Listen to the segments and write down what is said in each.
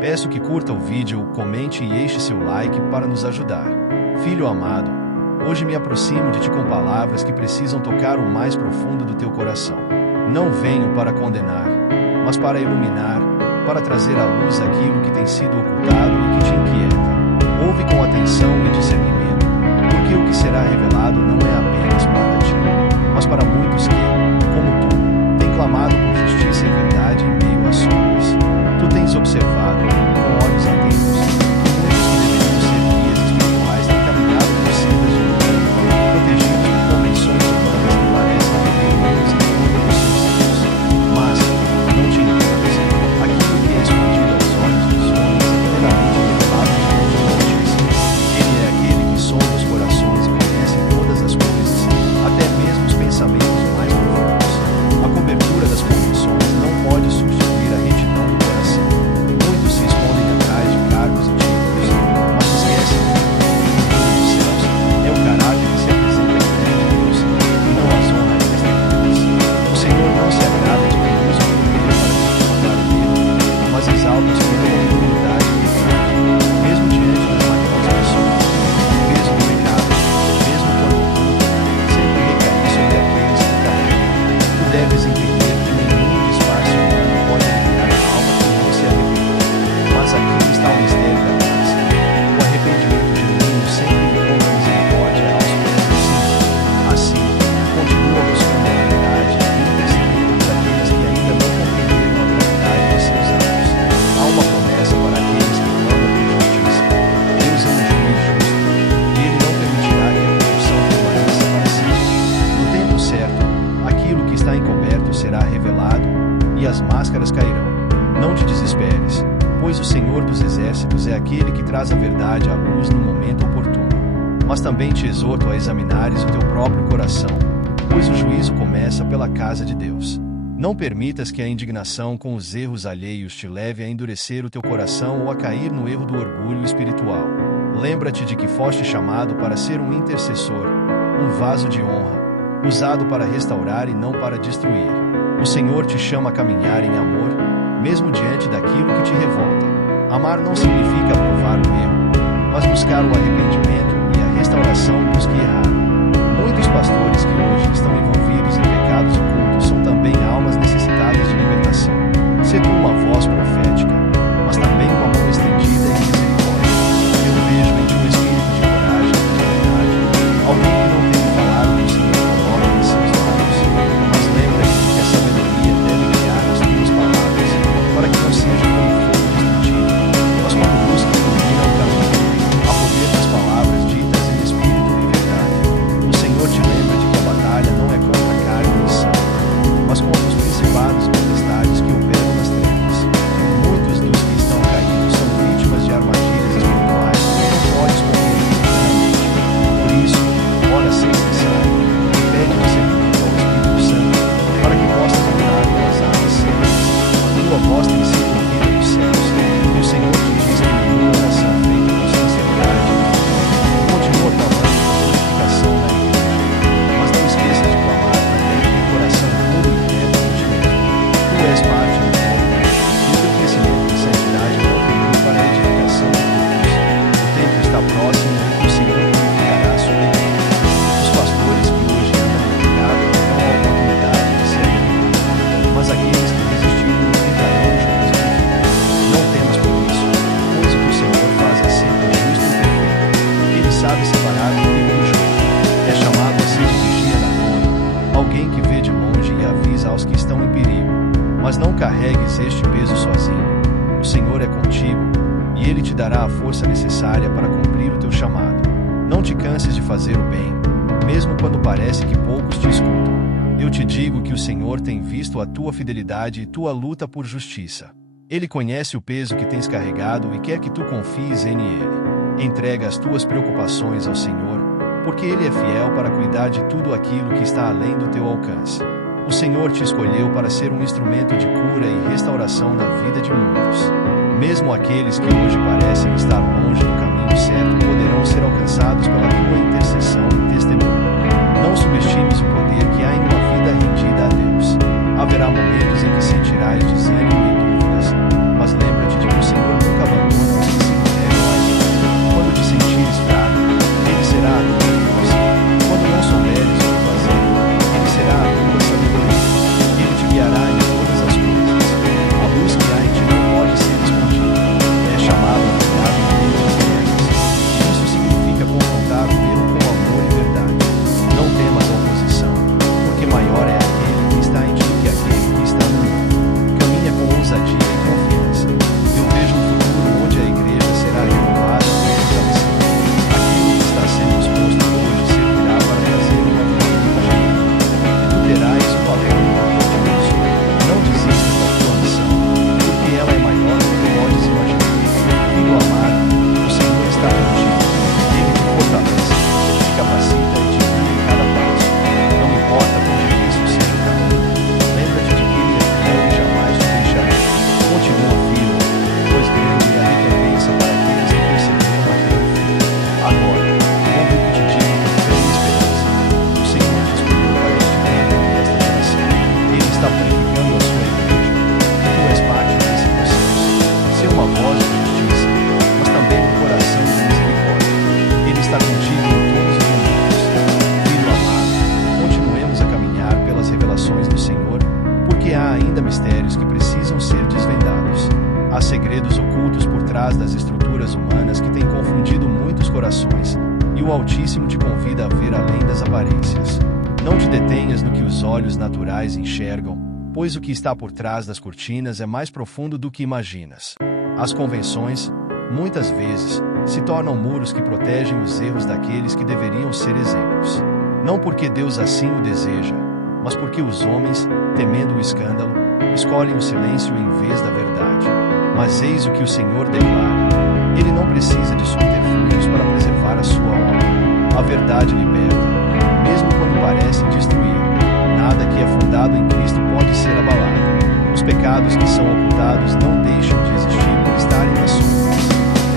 Peço que curta o vídeo, comente e deixe seu like para nos ajudar. Filho amado, hoje me aproximo de ti com palavras que precisam tocar o mais profundo do teu coração. Não venho para condenar, mas para iluminar, para trazer à luz aquilo que tem sido ocultado e que te inquieta. Ouve com atenção e discernimento, porque o que será revelado não é apenas para ti, mas para muitos que, como tu, têm clamado por justiça e verdade em meio às sombras. Tu tens observado, com olhos atentos, que muitos que deveriam ser guias espirituais têm caminhado por sendas de luta, protegidos por convenções humanas que parecem viver luz em toda dos seus erros. Mas, não te enganes, aquilo que é escondido aos olhos dos homens é primeiramente revelado diante do Altíssimo. Ele é aquele que sonda os corações e conhece todas as coisas, até mesmo os pensamentos mais profundos. A cobertura das convenções não pode substituir a retidão do coração. Muitos se escondem atrás de cargos e títulos, mas esquecem que o dos céus é o caráter que se apresenta diante de Deus, e não as honras exteriores. O Senhor não se agrada de quem usa o poder para justificar o erro, mas exalta os que têm humildade e verdade, mesmo diante das maiores pressões. O peso do pecado, mesmo quando oculto, sempre recai sobre aqueles que carregam. Tu deves entender que nenhum disfarce humano pode aliviar a alma que não se arrepende. Mas aqui está o mistério da graça. O arrependimento genuíno sempre encontra misericórdia aos pés do Senhor. Assim, continua buscando a verdade e intercedendo por aqueles que ainda não compreenderam a gravidade de seus atos. Há uma promessa para aqueles que clamam por justiça. Deus é um juiz justo, e Ele não permitirá que a corrupção permaneça para sempre. No tempo certo, aquilo que está encoberto será revelado, e as máscaras cairão. Não te desesperes, pois o Senhor dos Exércitos é aquele que traz a verdade à luz no momento oportuno. Mas também te exorto a examinares o teu próprio coração, pois o juízo começa pela casa de Deus. Não permitas que a indignação com os erros alheios te leve a endurecer o teu coração ou a cair no erro do orgulho espiritual. Lembra-te de que foste chamado para ser um intercessor, um vaso de honra, usado para restaurar e não para destruir. O Senhor te chama a caminhar em amor, mesmo diante daquilo que te revolta. Amar não significa aprovar o erro, mas buscar o arrependimento e a restauração dos que erraram. Muitos pastores que hoje estão envolvidos em pecados ocultos são também almas necessitadas de libertação. Se tu uma voz profética, mas também uma mão estendida em misericórdia. Eu vejo em ti um espírito de coragem e de verdade, alguém que não teme falar do Senhor com ordem em seus lábios, mas lembra-te que a sabedoria deve guiar as tuas palavras, para que não seja como fogo destrutivo, mas como luz que ilumina o caminho. Há poder nas palavras ditas em espírito e verdade. O Senhor te lembra de que a batalha não é contra a carne e sangue, mas contra os principados e potestades que operam nas trevas. Muitos dos que estão caídos são vítimas de armadilhas espirituais que não podes compreender claramente. Por isso, ora sem cessar e pede discernimento ao Espírito Santo, para que possas orar com as almas santas. Tua voz tem sido ouvida dos céus, e o Senhor te diz que nenhuma oração feita com sinceridade continua clamando por purificação na igreja. Mas não esqueça de clamar também com o coração puro e reto por ti mesmo. Tu és parte do corpo, e o teu crescimento em santidade contribui para a edificação de todos. O tempo está próximo e o Senhor purificará a sua igreja. Os pastores que hoje andam no pecado terão a oportunidade de se arrepender, mas aqueles que resistirem enfrentarão o juízo divino. Não temas por isso, pois o que o Senhor faz é sempre justo e perfeito. Ele sabe separar o trigo do joio. É chamado a ser o vigia da torre, alguém que vê de longe e avisa aos que estão em perigo. Mas não carregues este peso sozinho. O Senhor é contigo, e Ele te dará a força necessária para cumprir o teu chamado. Não te canses de fazer o bem, mesmo quando parece que poucos te escutam. Eu te digo que o Senhor tem visto a tua fidelidade e tua luta por justiça. Ele conhece o peso que tens carregado e quer que tu confies em Ele. Entrega as tuas preocupações ao Senhor, porque Ele é fiel para cuidar de tudo aquilo que está além do teu alcance. O Senhor te escolheu para ser um instrumento de cura e restauração na vida de muitos. Mesmo aqueles que hoje parecem estar longe do caminho certo poderão ser alcançados pela tua intercessão e testemunho. Não subestimes o poder que há em uma vida rendida a Deus. Haverá momentos em que sentirás desânimo e dúvidas, mas lembra-te de que o Senhor nunca segredos ocultos por trás das estruturas humanas que têm confundido muitos corações, e o Altíssimo te convida a ver além das aparências. Não te detenhas no que os olhos naturais enxergam, pois o que está por trás das cortinas é mais profundo do que imaginas. As convenções, muitas vezes, se tornam muros que protegem os erros daqueles que deveriam ser exemplos. Não porque Deus assim o deseja, mas porque os homens, temendo o escândalo, escolhem o silêncio em vez da verdade. Mas eis o que o Senhor declara: Ele não precisa de subterfúgios para preservar a sua obra. A verdade liberta, mesmo quando parece destruir. Nada que é fundado em Cristo pode ser abalado. Os pecados que são ocultados não deixam de existir por estarem nas sombras.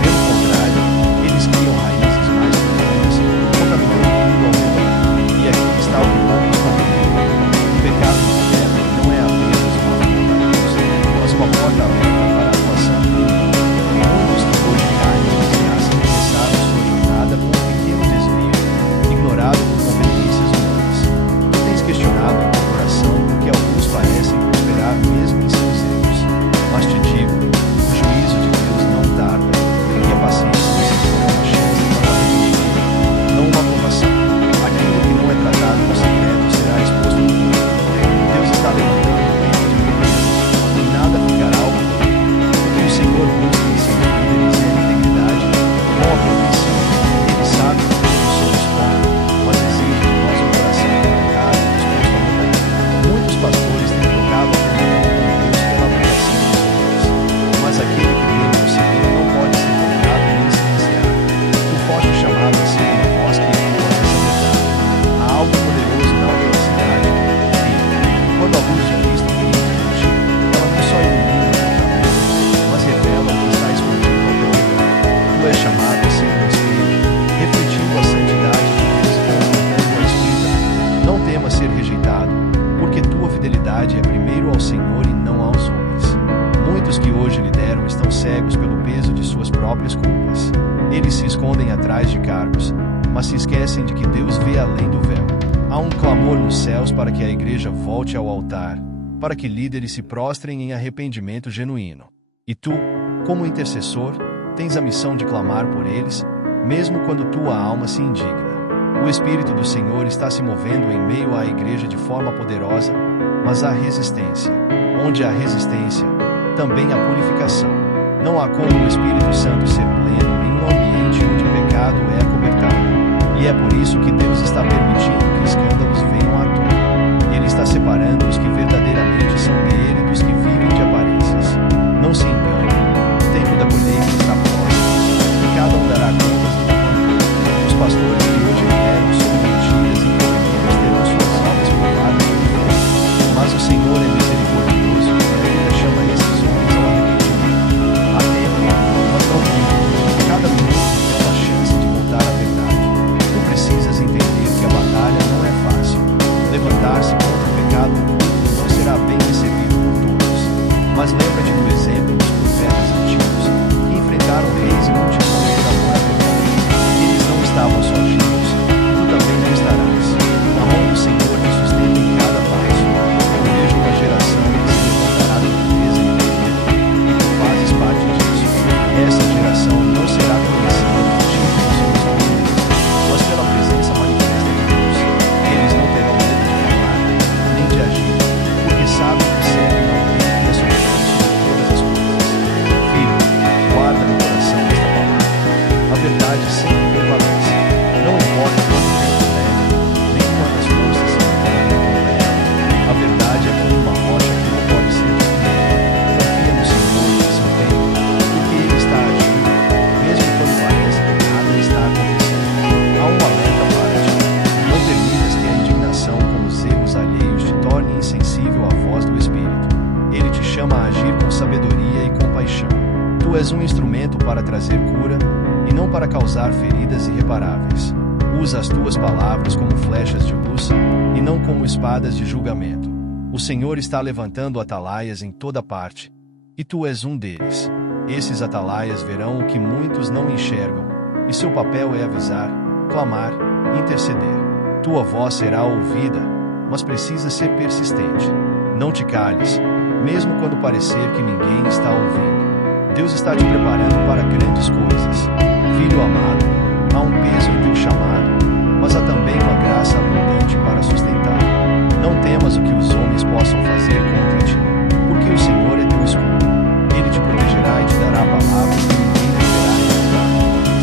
Pelo contrário, eles criam raízes mais profundas, contaminando tudo ao redor. E aqui está o que poucos compreendem. O pecado interno não é apenas uma afronta a Deus, mas uma porta aberta para a atuação do inimigo. Muitos que hoje caem na desgraça começaram sua jornada com um pequeno desvio, ignorado por conveniências humanas. Tu tens questionado o teu coração porque alguns parecem prosperar mesmo em seus erros. Mas te digo, o juízo de Deus não tarda, e a paciência do Senhor é uma chance para o arrependimento, não uma aprovação. Aquilo que não é tratado no segredo será exposto no mundo. Deus está levantando o tempo de beleza, e nada ficará oculto. O que o Senhor busca em seus líderes é a integridade, não a perfeição. Ele sabe que todos somos pobres, mas exige de nós um coração quebrantado e disposto a mudar. Muitos pastores têm trocado a comunhão com Deus pela aprovação dos outros, mas aquele que teme ao Senhor não pode ser tentado nem silenciado. O forte chamado é ser uma voz que ecoa essa verdade. Há algo poderoso na autenticidade. E, quando a luz de Cristo brilha em ti, ela não só ilumina o teu caminho, mas revela o que está escondido ao teu redor. Tu és chamado a ser um espelho, refletindo a santidade de Deus e confrontando a escuridão. Não temas ser rejeitado, porque tua fidelidade é primeiro ao Senhor e não aos homens. Muitos que hoje lideram estão cegos pelo peso de suas próprias culpas. Eles se escondem atrás de cargos, mas se esquecem de que Deus vê além do véu. Há um clamor nos céus para que a igreja volte ao altar, para que líderes se prostrem em arrependimento genuíno. E tu, como intercessor, tens a missão de clamar por eles, mesmo quando tua alma se indigna. O Espírito do Senhor está se movendo em meio à igreja de forma poderosa, mas há resistência. Onde há resistência, também há purificação. Não há como o Espírito Santo ser pleno em um ambiente onde o pecado é acobertado. E é por isso que Deus está permitindo que escândalos venham à tona. Ele está separando os que verdadeiramente são dele dos que vivem de aparências. Não se engane, o tempo da colheita está próximo, e cada um dará contas do que plantou. Os pastores que hoje lideram sobre mentiras e inconvenientes terão suas almas provadas no inferno. Mas o Senhor é misericordioso e ainda chama esses homens ao arrependimento. Há tempo, mas não muito. Cada minuto é uma chance de voltar à verdade. Tu precisas entender que a batalha não é fácil. Levantar-se contra o pecado não será bem recebido por todos. Mas lembra-te do exemplo dos profetas antigos, que enfrentaram reis e multidões por amor à verdade. Eles não estavam sozinhos, e tu também não estarás. A mão do Senhor te sustenta em cada passo. Eu vejo uma geração que se levantará da pureza e poder, e tu fazes parte disso. Essa geração não será conhecida por títulos ou escolhas, mas pela presença manifesta de Deus. Eles não terão medo de falar, nem de agir, porque sabem que servem a alguém que é soberano sobre todas as coisas. Filho, guarda no coração esta palavra. A verdade sempre prevalece. Não importa quanto tempo leve, nem quantas forças se levantem contra ela. A verdade é como uma rocha que não pode ser destruída. Confia no Senhor em seu tempo, porque Ele está agindo, mesmo quando parece que nada está acontecendo. Há um alerta para ti. Não permitas que a indignação com os erros alheios te torne insensível à voz do Espírito. Ele te chama a agir com sabedoria e compaixão. Tu és um instrumento para trazer cura, e não para causar feridas irreparáveis. Usa as tuas palavras como flechas de luz, e não como espadas de julgamento. O Senhor está levantando atalaias em toda parte, e tu és um deles. Esses atalaias verão o que muitos não enxergam, e seu papel é avisar, clamar, interceder. Tua voz será ouvida, mas precisa ser persistente. Não te cales, mesmo quando parecer que ninguém está ouvindo. Deus está te preparando para grandes coisas. Filho amado, há um peso em teu chamado, mas há também uma graça abundante para sustentar. Não temas o que os homens possam fazer contra ti, porque o Senhor é teu escudo. Ele te protegerá e te dará palavras que ninguém poderá refutar.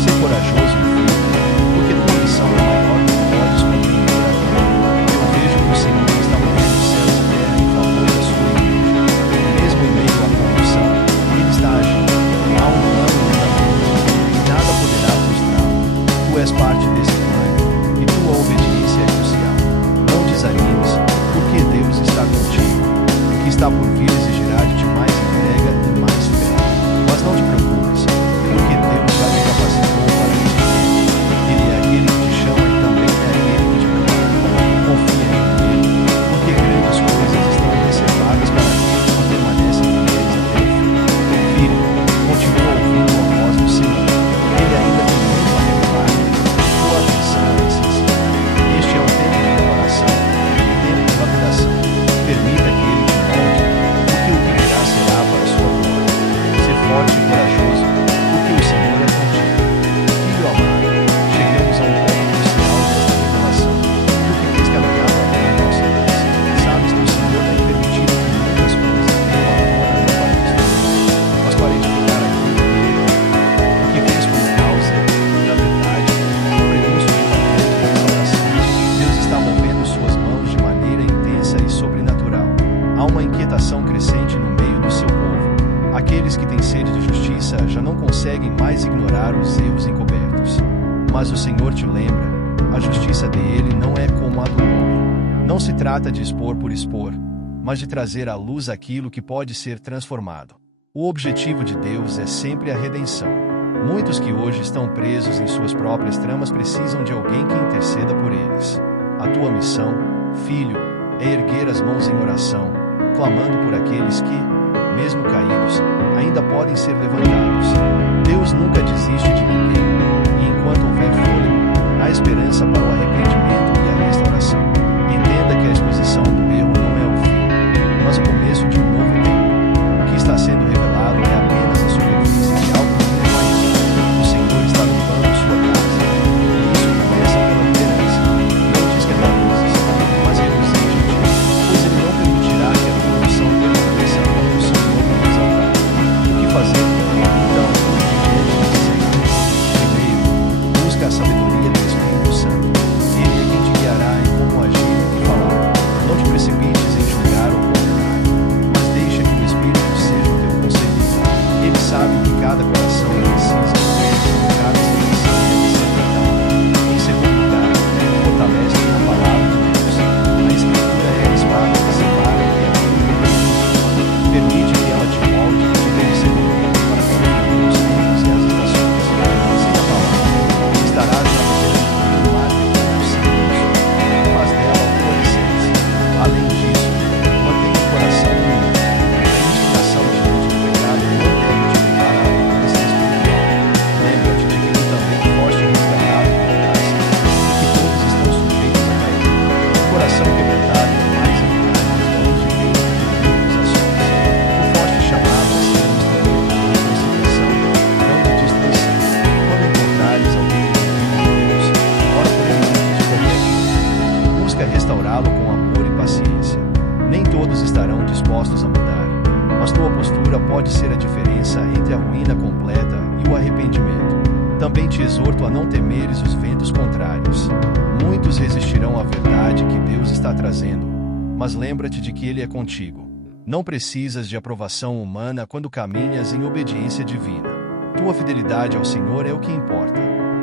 Sê corajoso e firme, porque tua missão é maior do que podes compreender agora. Eu vejo que o Senhor está movendo céus e terra em favor da sua igreja. Mesmo em meio à corrupção, Ele está agindo. Há um plano em andamento, e nada poderá frustrá-lo. Tu és parte desse plano, e tua obediência é crucial. Não desanimes, porque Deus está contigo. O que está por vir exigirá de ti mais entrega e mais fé. Mas não te preocupes, porque Deus já te capacitou para este tempo. Ele é aquele que te chama e também é aquele que te prepara. Confia nele, porque grandes coisas estão reservadas para aqueles que permanecem fiéis até o fim. Filho, continua ouvindo a voz do Senhor. Ele ainda tem muito a revelar. Tua atenção é essencial. Este é o tempo de preparação, o tempo de lapidação. Permita que Ele te molde, porque o que virá será para a sua glória. Ser forte e corajoso, porque o Senhor é contigo. Filho amado, chegamos a um ponto crucial desta revelação. Tu que tens caminhado a fé em nossa graça, sabes que o Senhor tem permitido que muitas coisas venham à tona não para destruir, mas para edificar aquilo que Ele é. O que vês como causa, na verdade, é o prenúncio de uma grande restauração. Deus está movendo suas mãos de maneira intensa e sobrenatural. Há uma inquietação crescente no meio do seu povo. Aqueles que têm sede de justiça já não conseguem mais ignorar os erros encobertos. Mas o Senhor te lembra, a justiça dele não é como a do homem. Não se trata de expor por expor, mas de trazer à luz aquilo que pode ser transformado. O objetivo de Deus é sempre a redenção. Muitos que hoje estão presos em suas próprias tramas precisam de alguém que interceda por eles. A tua missão, filho, é erguer as mãos em oração, clamando por aqueles que, mesmo caídos, ainda podem ser levantados. Deus nunca desiste de ninguém, e enquanto houver fôlego, há esperança para o arrependimento e a restauração. Entenda que a exposição do erro não é o fim, mas o começo de um novo tempo. O que está sendo revelado é apenas a superfície de algo muito maior. O Senhor está limpando sua casa, e isso começa pela liderança. Não diz que é da luzes, mas regozija em ti, pois Ele não permitirá que a corrupção permaneça como o seu nome é exaltado. O que fazer, então, diante desse cenário? Primeiro, busca a sabedoria do Espírito Santo. Ele é quem te guiará em como agir e falar. Não te precipites em julgar ou condenar, mas deixa que o Espírito seja o teu conselheiro. Ele sabe o que cada coração precisa e como cada situação deve ser tratada. Em segundo lugar, fortalece na palavra de Deus. A Escritura é a espada que separa o que é puro do que permite que ela te molde e te dê discernimento para compreender os tempos e as estações. Sem a palavra, estarás navegando no mar dos céus. Faz dela o tua essência. Além disso, mantenha o coração limpo. A indignação diante do pecado não deve te levar à arrogância espiritual. Lembra-te de que tu também foste resgatado por graça, e que todos estão sujeitos a cair. O coração quebrantado é mais eficaz nas mãos de Deus do que muitas ações. Tu foste chamado a ser um instrumento de reconciliação, não de destruição. Quando encontrares alguém que não tem Deus, ora por ele antes de qualquer coisa. Busca restaurá-lo com amor e paciência. Nem todos estarão dispostos a mudar, mas tua postura pode ser a diferença entre a ruína completa e o arrependimento. Também te exorto a não temeres os ventos contrários. Muitos resistirão à verdade que Deus está trazendo, mas lembra-te de que Ele é contigo. Não precisas de aprovação humana quando caminhas em obediência divina. Tua fidelidade ao Senhor é o que importa.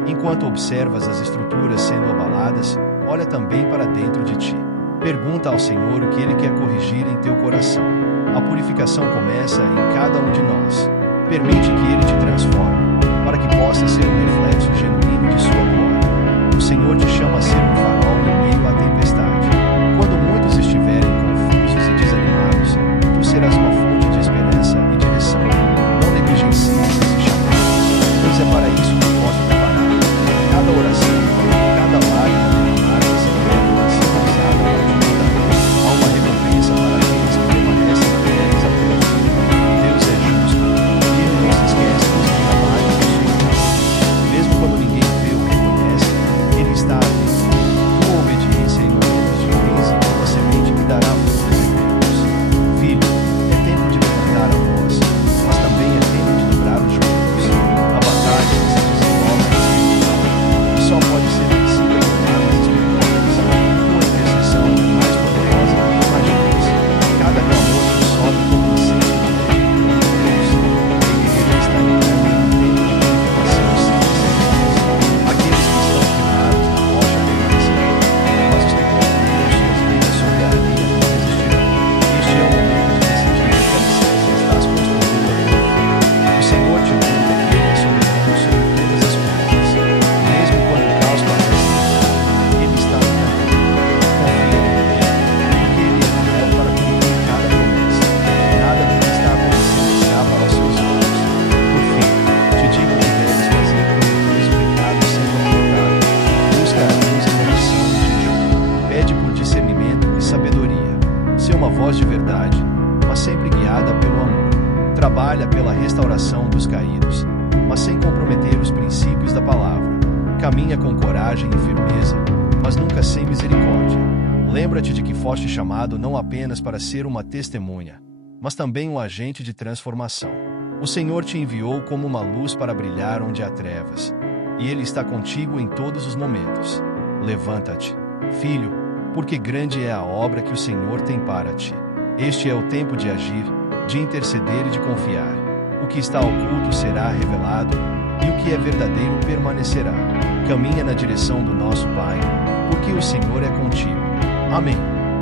Enquanto observas as estruturas sendo abaladas, olha também para dentro de ti. Pergunta ao Senhor o que Ele quer corrigir em teu coração. A purificação começa em cada um de nós. Permite que Ele te transforme, para que possa ser um reflexo genuíno de sua glória. O Senhor te chama a ser um farol em meio à tempestade. Quando muitos estiverem confusos e desanimados, tu serás uma fonte de esperança e direção. Não negligencies esse chamado, pois é para isso que eu posso preparar. Cada oração, cada lágrima derramada será simbolizada para te mudar. Há uma recompensa para aqueles que permanecem fiéis até o fim. Deus é justo, e Ele não se salvação dos caídos, mas sem comprometer os princípios da palavra. Caminha com coragem e firmeza, mas nunca sem misericórdia. Lembra-te de que foste chamado não apenas para ser uma testemunha, mas também um agente de transformação. O Senhor te enviou como uma luz para brilhar onde há trevas, e Ele está contigo em todos os momentos. Levanta-te, filho, porque grande é a obra que o Senhor tem para ti. Este é o tempo de agir, de interceder e de confiar. O que está oculto será revelado, e o que é verdadeiro permanecerá. Caminha na direção do nosso Pai, porque o Senhor é contigo. Amém.